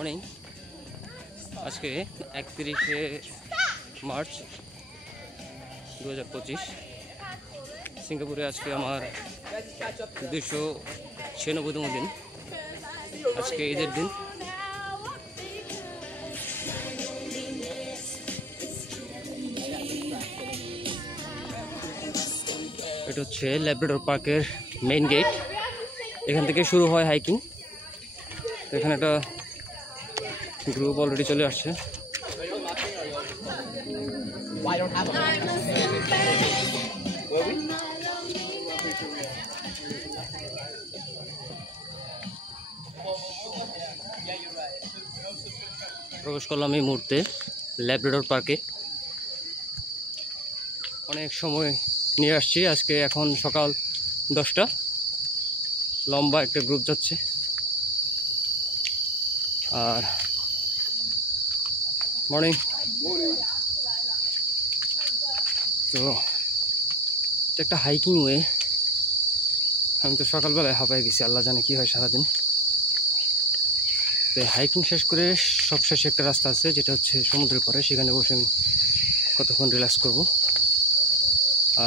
মর্নিং। আজকে 31শে মার্চ 2025। সিঙ্গাপুরে আজকে আমার 296তম দিন। আজকে ঈদের দিন। এটা হচ্ছে ল্যাব্রাডর পার্কের মেইন গেট। এখান থেকে শুরু হয় হাইকিং। এখানে একটা গ্রুপ অলরেডি চলে আসছে। প্রবেশ করলাম এই মুহূর্তে ল্যাব্রাডর পার্কে। অনেক সময় নিয়ে আসছি। আজকে এখন সকাল 10টা। লম্বা একটা গ্রুপ যাচ্ছে। আর মর্নিং তো এটা একটা হাইকিং ওয়ে। আমি তো সকালবেলায় হাঁপায় গেছি, আল্লাহ জানে কি হয় সারাদিন। তো হাইকিং শেষ করে সব শেষে একটা রাস্তা আছে যেটা হচ্ছে সমুদ্রের পাড়ে। সেখানে বসে আমি কতক্ষণ রিল্যাক্স করব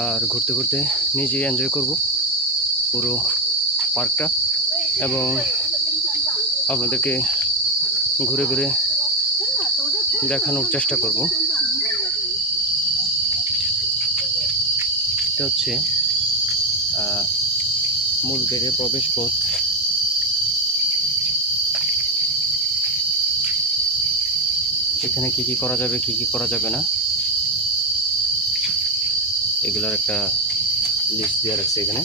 আর ঘুরতে ঘুরতে নিজেই এনজয় করব পুরো পার্কটা, এবং আপনাদেরকে ঘুরে ঘুরে দেখানোর চেষ্টা করব। এটা হচ্ছে মূল গেটের প্রবেশ পথ। এখানে কি কি করা যাবে, কি কি করা যাবে না, এগুলোর একটা লিস্ট দেওয়া রাখছে এখানে।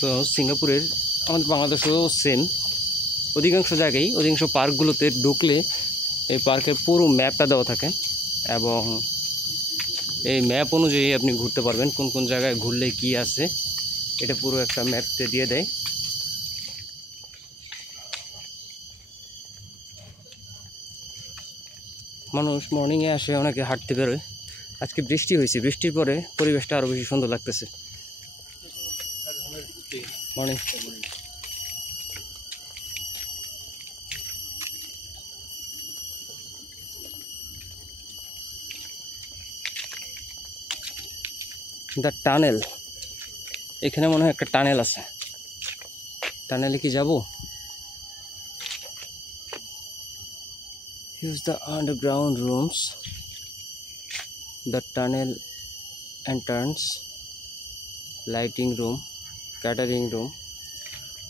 তো সিঙ্গাপুরের আমাদের বাংলাদেশেও সেম। অধিকাংশ জায়গায়, অধিকাংশ পার্কগুলোতে ঢুকলে এই পার্কের পুরো ম্যাপটা দেওয়া থাকে, এবং এই ম্যাপ অনুযায়ী আপনি ঘুরতে পারবেন। কোন কোন জায়গায় ঘুরলে কি আছে এটা পুরো একটা ম্যাপতে দিয়ে দেয়। মানুষ মর্নিংয়ে আসে, অনেকে হাঁটতে বেরোয়। আজকে বৃষ্টি হয়েছে, বৃষ্টির পরে পরিবেশটা আরও বেশি সুন্দর লাগতেছে। মর্নিং। দ্য টানেল, এখানে মনে হয় একটা টানেল আছে। টানেলে কি যাব? Here's the underground rooms, the tunnel entrance, lighting room, catering room,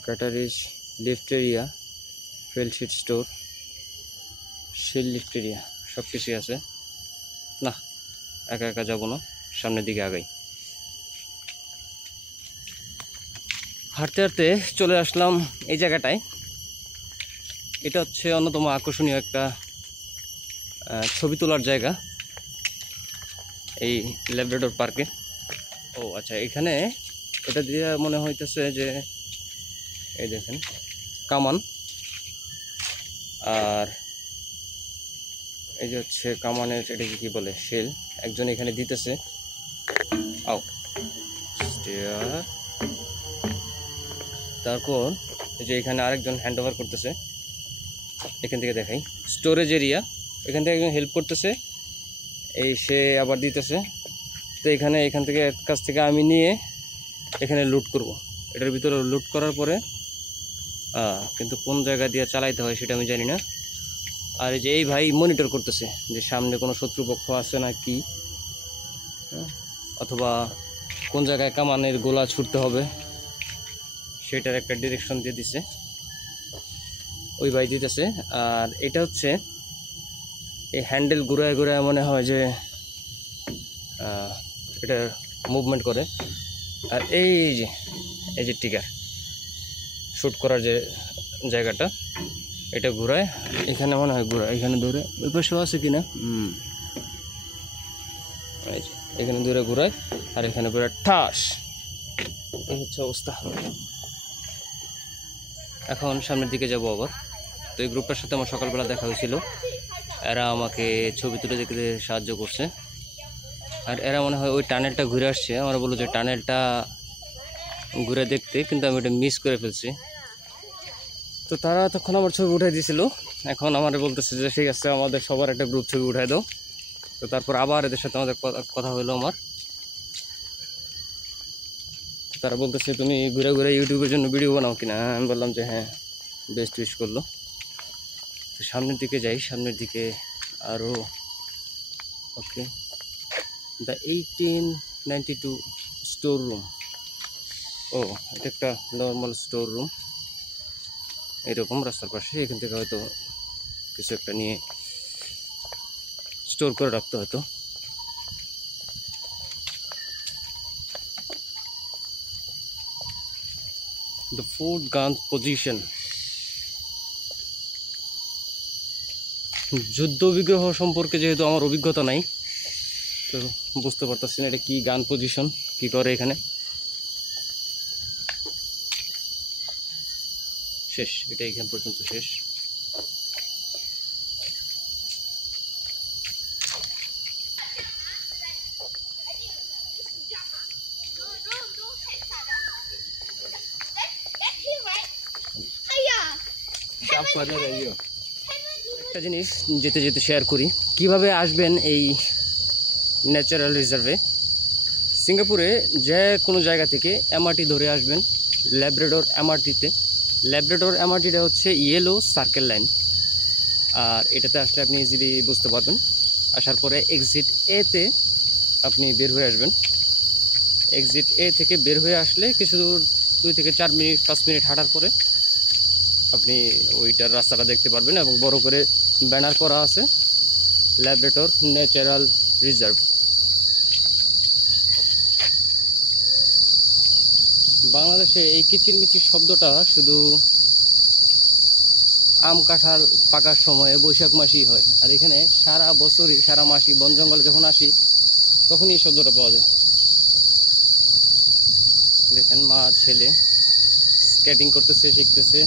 caterage lift area, fuel sheet store, shield lift area, সব কিছুই আছে। না, একা একা যাব না, সামনের দিকে আগাই। হাঁটতে হাঁটতে চলে আসলাম এই জায়গাটায়। এটা হচ্ছে অন্যতম আকর্ষণীয় একটা ছবি তোলার জায়গা এই ল্যাব্রাডর পার্কে। ও আচ্ছা, এখানে এটা দিয়ে মনে হইতেছে যে এই দেখেন কামান, আর এই যে হচ্ছে কামানের এটাকে কি বলে, শেল একজন এখানে দিতেছে। আও স্টেয়ার। তারপর এই যে এখানে আরেকজন হ্যান্ড ওভার করতেছে। এখান থেকে দেখাই স্টোরেজ এরিয়া, এখান থেকে একজন হেল্প করতেছে, এই সে আবার দিতেছে। তো এখান থেকে কাছ থেকে আমি নিয়ে এখানে লুট করব। এটার ভিতরে লুট করার পরে কিন্তু কোন জায়গা দিয়ে চালাইতে হয় সেটা আমি জানি না। আর এই যে এই ভাই মনিটর করতেছে যে সামনে কোনো শত্রুপক্ষ আছে না কি, অথবা কোন জায়গায় কামানের গোলা ছুটতে হবে সেটার একটা ডিরেকশন দিয়ে দিছে, ওই ভাই দিতেছে। আর এটা হচ্ছে এই হ্যান্ডেল ঘুরায় ঘুরায় মনে হয় যে এটা মুভমেন্ট করে। আর এই যে টিকার শ্যুট করার যে জায়গাটা, এটা ঘুরায়, এখানে মনে হয় ঘুরায়, এখানে দূরে ওই পাশেও আছে কিনা, এই যে এখানে দূরে ঘুরায়, আর এখানে পুরো ঠাস। এই হচ্ছে অবস্থা। এখন সামনের দিকে যাব আবার। তো এই গ্রুপটার সাথে আমার সকালবেলা দেখা হয়েছিল, এরা আমাকে ছবি তুলে দেখতে সাহায্য করছে। আর এরা মনে হয় ওই টানেলটা ঘুরে আসছে, আমরা বললো যে টানেলটা ঘুরে দেখতে, কিন্তু আমি ওটা মিস করে ফেলছি। তো তারা তখন আমার ছবি উঠাই দিয়েছিল, এখন আমার বলতেছে যে ঠিক আছে আমাদের সবার একটা গ্রুপ ছবি উঠাই দাও। তো তারপর আবার এদের সাথে আমাদের কথা হলো আমার। তারা বলতেছে তুমি ঘুরে ঘুরে ইউটিউবের জন্য ভিডিও বানাও কিনা। আমি বললাম যে হ্যাঁ, বেস্ট উইশ করলো। তো সামনের দিকে যাই, সামনের দিকে আরও। ওকে, দ্য 1892 স্টোর রুম। ও, এটা একটা নর্মাল স্টোর রুম, এরকম রাস্তার পাশে। এখান থেকে হয়তো কিছু একটা নিয়ে স্টোর করে রাখতে হয়তো। দ্য ফোর্থ গান পজিশন। যুদ্ধ বিগ্রহ সম্পর্কে যেহেতু আমার অভিজ্ঞতা নাই, তো বুঝতে পারতেছি না এটা কি গান পজিশন, কি করে এখানে। শেষ, এটা এখান পর্যন্ত শেষ। একটা জিনিস যেতে যেতে শেয়ার করি, কিভাবে আসবেন এই ন্যাচারাল রিজার্ভে। সিঙ্গাপুরে যে কোনো জায়গা থেকে এমআরটি ধরে আসবেন ল্যাব্রাডর এমআরটিতে। ল্যাব্রাডর এমআরটিটা হচ্ছে ইয়েলো সার্কেল লাইন, আর এটাতে আসলে আপনি ইজিলি বুঝতে পারবেন। আসার পরে এক্সিট এতে আপনি বের হয়ে আসবেন। এক্সিট এ থেকে বের হয়ে আসলে কিছু দূর, 2 থেকে 4 মিনিট 5 মিনিট হাঁটার পরে আপনি ওইটার রাস্তাটা দেখতে পারবেন, এবং বড় করে ব্যানার করা আছে ল্যাব্রাডর ন্যাচারাল রিজার্ভ। বাংলাদেশে এই কিচিরমিচির শব্দটা শুধু আম কাঁঠাল পাকার সময়ে বৈশাখ মাসেই হয়, আর এখানে সারা বছরই সারা মাসই বন জঙ্গলে যখন আসি তখনই এই শব্দটা পাওয়া যায়। দেখেন মা ছেলে স্কেটিং করতেছে, শিখতেছে,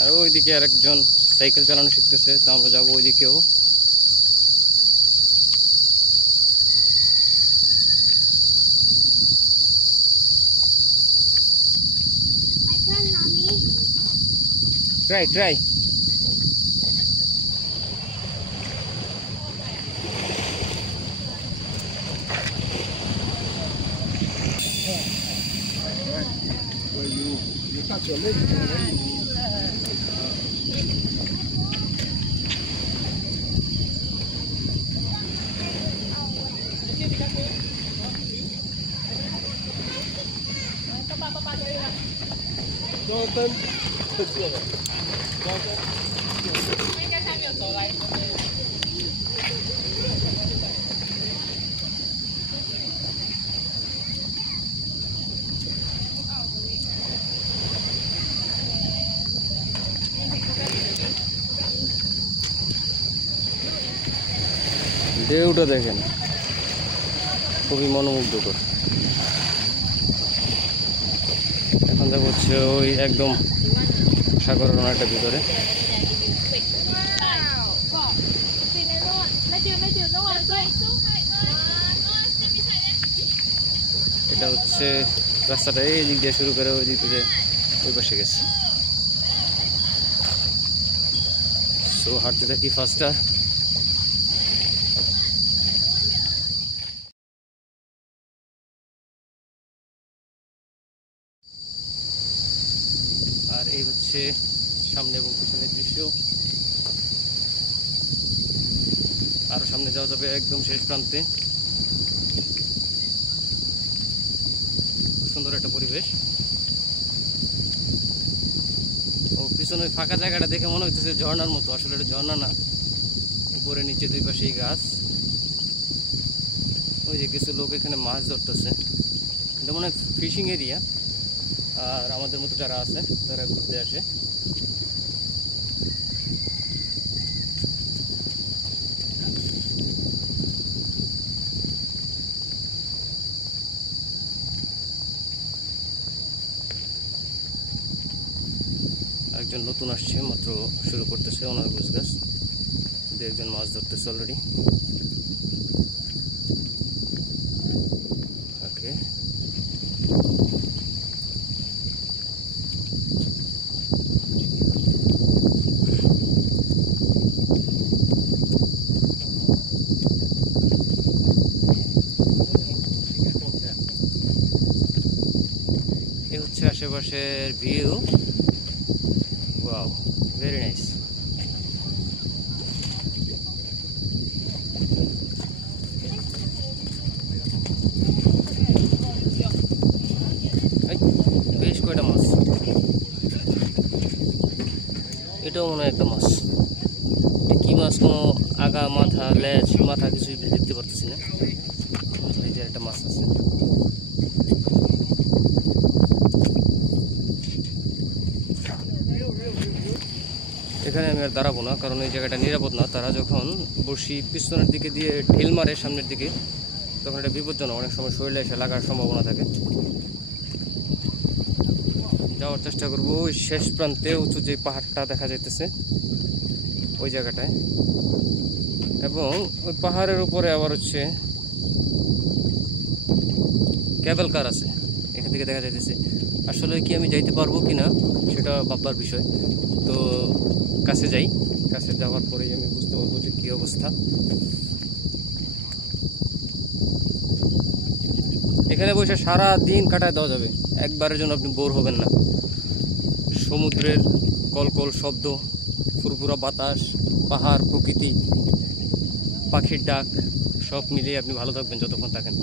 আর ওইদিকে আরেকজন সাইকেল চালানো শিখতেছে। তো আমরা যাবো ওইদিকেও। ট্রাই ঢেউটা দেখেন, খুবই মনোমুগ্ধকর। এখন যাবো হচ্ছে ওই একদম সাগরের অনেকটা ভিতরে। এটা হচ্ছে রাস্তাটা, এই দিক দিয়ে শুরু করে ওই দিক দিয়ে ওই পাশে গেছে। সো হাঁটতে থাকি ফাস্টার। আর এই হচ্ছে সামনে এবং পিছনের দৃশ্য। আরো সামনে যাওয়া যাবে একদম শেষ প্রান্তে। খুব সুন্দর একটা পরিবেশ। ও পিছনে ওই ফাঁকা জায়গাটা দেখে মনে হইতেছে ঝর্ণার মতো, আসলে এটা ঝর্ণা না, উপরে নিচে 2 পাশেই গাছ। ওই যে কিছু লোক এখানে মাছ ধরতেছে, এটা মনে হয় ফিশিং এরিয়া। আর আমাদের মতো যারা আছে তারা ঘুরতে আসে। একজন নতুন আসছে, মাত্র শুরু করতেছে, ওনার গোছ গাছ একজন মাছ ধরতেছে অলরেডি। ওকে, এ হচ্ছে আশেপাশের ভিউ। Wow, very nice. বেশ কয়টা মাছ, এটাও মনে হয় একটা মাছ। কি মাছ, কোনো আগা মাথা লেজ মাথা কিছুই দেখতে পারতেছি না। এই যে একটা মাছ আছে। এখানে আমি আর দাঁড়াবো না, কারণ এই জায়গাটা নিরাপদ না। তারা যখন বড়শি পিছনের দিকে দিয়ে ঢিল মারে সামনের দিকে, তখন এটা বিপজ্জনক, অনেক সময় শরীরে এসে লাগার সম্ভাবনা থাকে। যাওয়ার চেষ্টা করবো ওই শেষ প্রান্তে উঁচু যে পাহাড়টা দেখা যাইতেছে ওই জায়গাটায়, এবং ওই পাহাড়ের উপরে আবার হচ্ছে কেবল কার আছে, এখান থেকে দেখা যাইতেছে। আসলে কি আমি যাইতে পারবো কি না সেটা ভাববার বিষয়। তো কাছে যাই, কাছে যাওয়ার পরেই আমি বুঝতে পারবো যে কী অবস্থা। এখানে বসে সারা দিন কাটায় দেওয়া যাবে, একবারের জন্য আপনি বোর হবেন না। সমুদ্রের কলকল শব্দ, ফুরফুরা বাতাস, পাহাড়, প্রকৃতি, পাখির ডাক, সব মিলিয়ে আপনি ভালো থাকবেন যতক্ষণ থাকেন।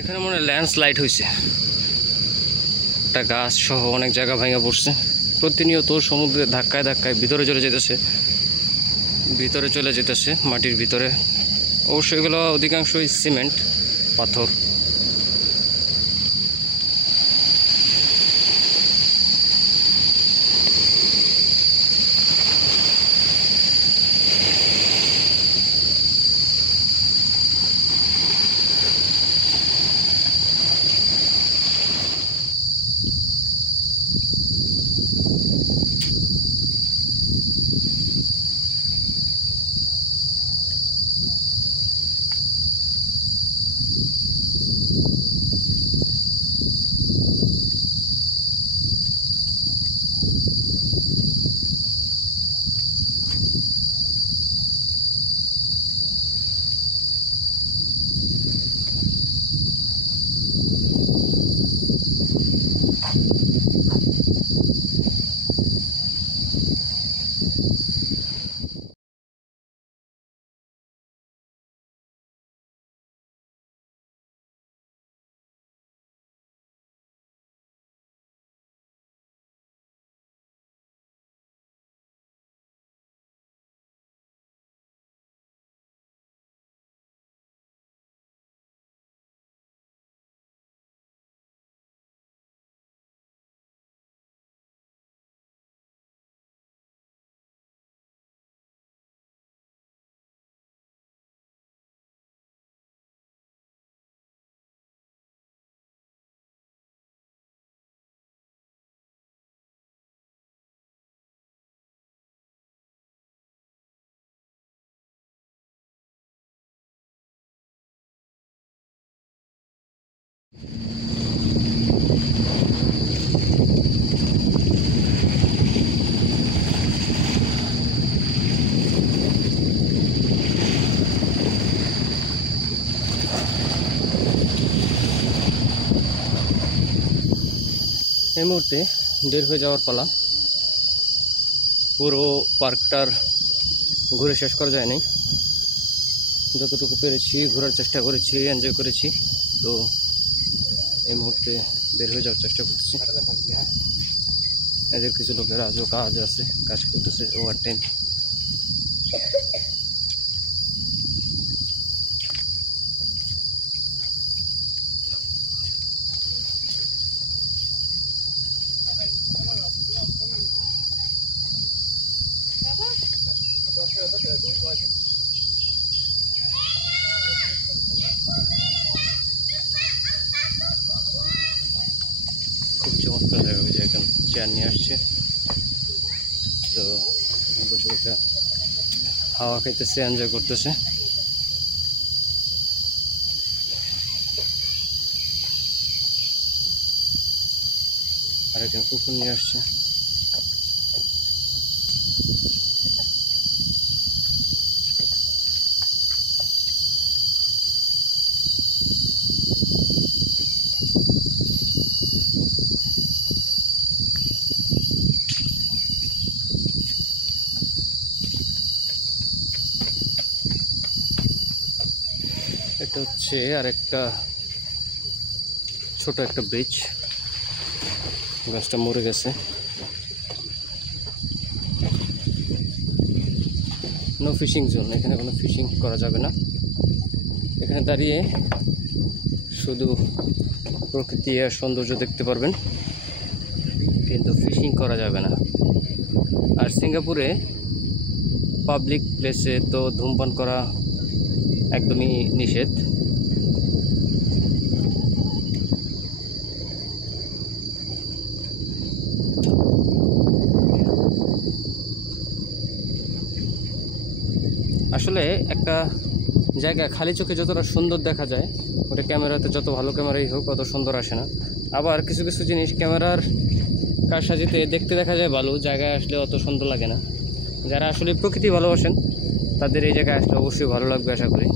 এখানে মনে হয় ল্যান্ডস্লাইড হয়েছে, একটা গাছ সহ অনেক জায়গা ভাঙা পড়ছে। প্রতিনিয়ত সমুদ্রের ধাক্কায় ধাক্কায় ভিতরে চলে যেতেছে মাটির ভিতরে। অবশ্য এগুলো অধিকাংশই সিমেন্ট, পাথর। এই মুহূর্তে বের হয়ে যাওয়ার পালা। পুরো পার্কটার ঘুরে শেষ করা যায় নাই, যতটুকু পেরেছি ঘোরার চেষ্টা করেছি, এনজয় করেছি। তো এই মুহূর্তে বের হয়ে যাওয়ার চেষ্টা করতেছি। এদের কিছু লোকের আজও কাজ আছে, কাজ করতেছে ওভার টাইম। খুব চমৎকার জায়গা, ওই যে একজন চেয়ার নিয়ে আসছে। তো তো বসে বসে হাওয়া খাইতেছে, এনজয় করতেছে। আরেকজন কুকুর নিয়ে আসছে। এটা হচ্ছে আরেকটা ছোট একটা ব্রিজ, গাছটা মরে গেছে। নো ফিশিং জোন, এখানে কোনো ফিশিং করা যাবে না। এখানে দাঁড়িয়ে শুধু প্রকৃতি আর সৌন্দর্য দেখতে পারবেন, কিন্তু ফিশিং করা যাবে না। আর সিঙ্গাপুরে পাবলিক প্লেসে তো ধূমপান করা একদমই নিষেধ। আসলে একটা জায়গা খালি চোখে যতটা সুন্দর দেখা যায়, ওটা ক্যামেরাতে যত ভালো ক্যামেরাই হোক অত সুন্দর আসে না। আবার কিছু কিছু জিনিস ক্যামেরার কারসাজিতে দেখতে দেখা যায় ভালো, জায়গায় আসলে অত সুন্দর লাগে না। যারা আসলে প্রকৃতি ভালোবাসেন তাদের এই জায়গায় আসলে অবশ্যই ভালো লাগবে আশা করি।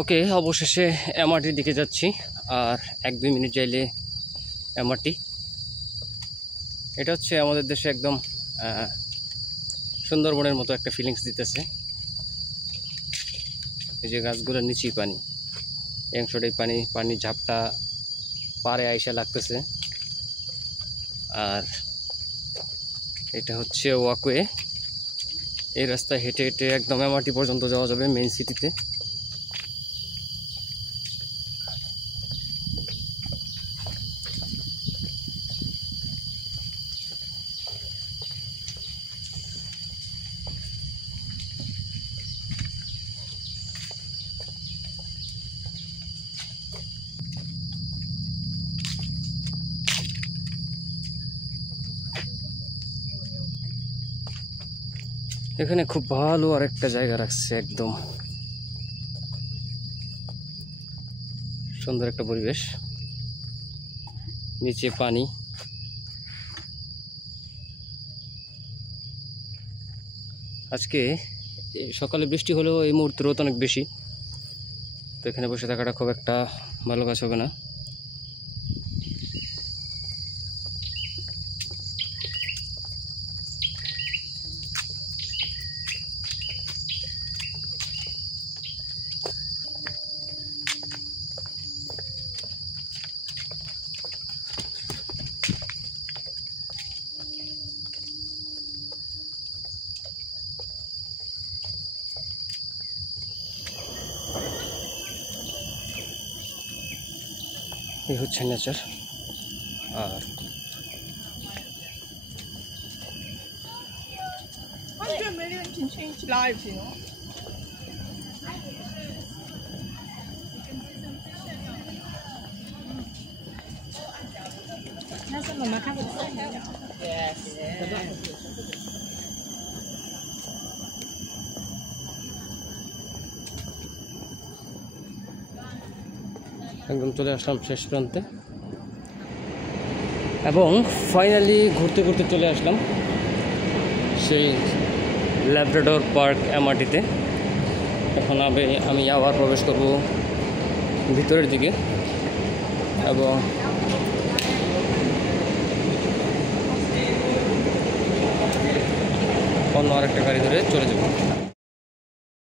ওকে, অবশেষে এমআরটির দিকে যাচ্ছি। আর 1-2 মিনিট যাইলে এমআরটি। এটা হচ্ছে আমাদের দেশে একদম সুন্দরবনের মতো একটা ফিলিংস দিতেছে। এই যে গাছগুলোর নিচেই পানি, এই অংশটাই পানি, পানির ঝাপটা পাড়ে আইসা লাগতেছে। আর এটা হচ্ছে ওয়াকওয়ে, এই রাস্তায় হেঁটে হেঁটে একদম এমআরটি পর্যন্ত যাওয়া যাবে মেইন সিটিতে। এখানে খুব ভালো আরেকটা জায়গা রাখছে, একদম সুন্দর একটা পরিবেশ, নিচে পানি। আজকে সকালে বৃষ্টি হলেও এই মুহূর্তে রোদ অনেক বেশি, তো এখানে বসে থাকাটা খুব একটা ভালো কাজ হবে না। এই হচ্ছে নেচার। আর $100 million can change lives, you know. Yes. একদম চলে আসলাম শেষ প্রান্তে, এবং ফাইনালি ঘুরতে ঘুরতে চলে আসলাম সেই ল্যাব্রাডর পার্ক এমআরটিতে। এখন আমি আবার প্রবেশ করব ভিতরের দিকে, এবং অন্য আরেকটা গাড়ি ধরে চলে যাব।